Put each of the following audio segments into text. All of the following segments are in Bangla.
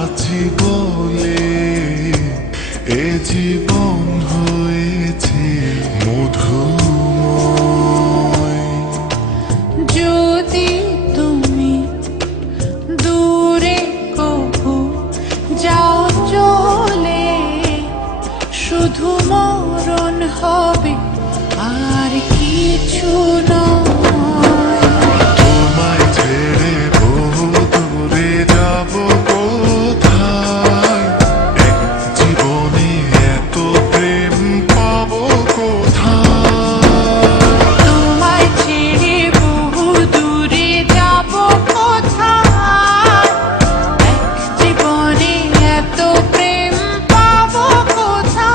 আছি বলে এ জীবন হয়েছে মধুময়। যদি তুমি দূরে কবু যাও চলে, শুধু মরণ হবে আর কিছু নয়। তোমায় ছেড়ে বহু দূরে যাব কোথায়, এক জীবনে এত প্রেম পাবো কোথায়। তোমায় ছেড়ে বহু দূরে যাব কোথায়, এক জীবনে এত প্রেম পাবো কোথায়।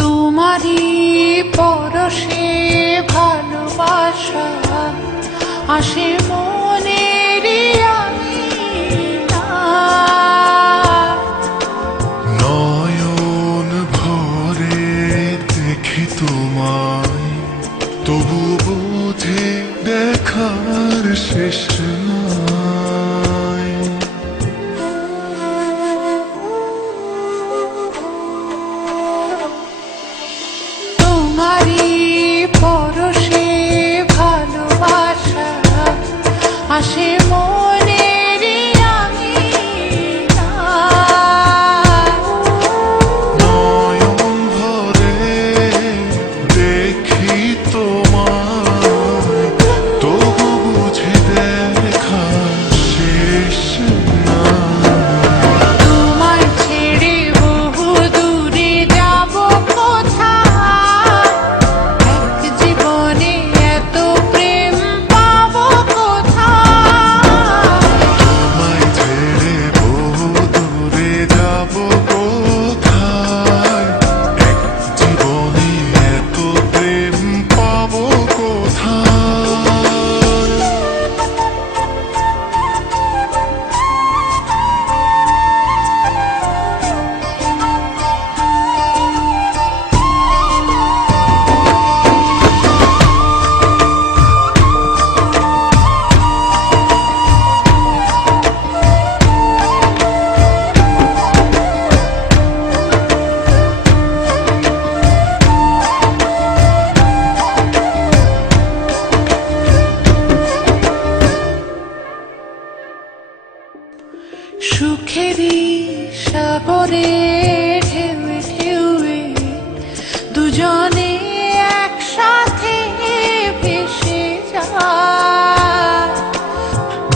তোমারই পরশে ভালোবাসা আসে মনেরই আঙিনায়। নয়ন ভরে দেখি তোমায়, তবু বুঝে দেখার শেষ নাই। তোমারই পরশে ভালোবাসা আসে মনেরই আঙিনায়। নয়ন ভরে দেখি তোমায়, তবু বুঝে দেখার শেষ নাই। তোমায় ছেড়ে বহু দূরে যাব কোথায়, এক জীবনে এত প্রেম পাবো কোথায়। তোমায় ছেড়ে বহু দূরে যাব কোথায়, এক জীবনে এত প্রেম পাবো কোথায়। সুখেরই সাগরে ঢেউয়ে ঢেউয়ে দুজনে একসাথে ভেসে যায়।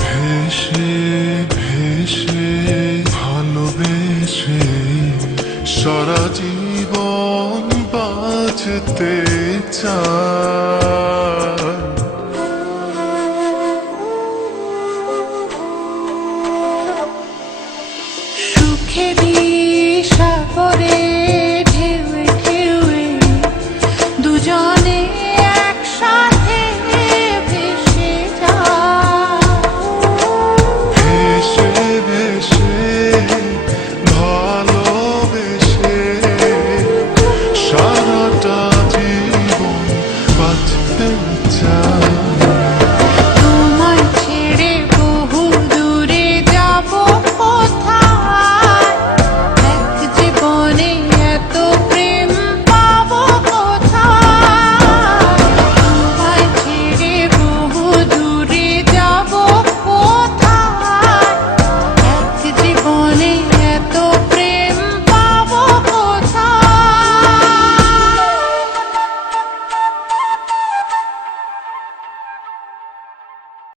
ভেসে ভেসে ভালোবেসে সারা জীবন বাঁচতে চাই।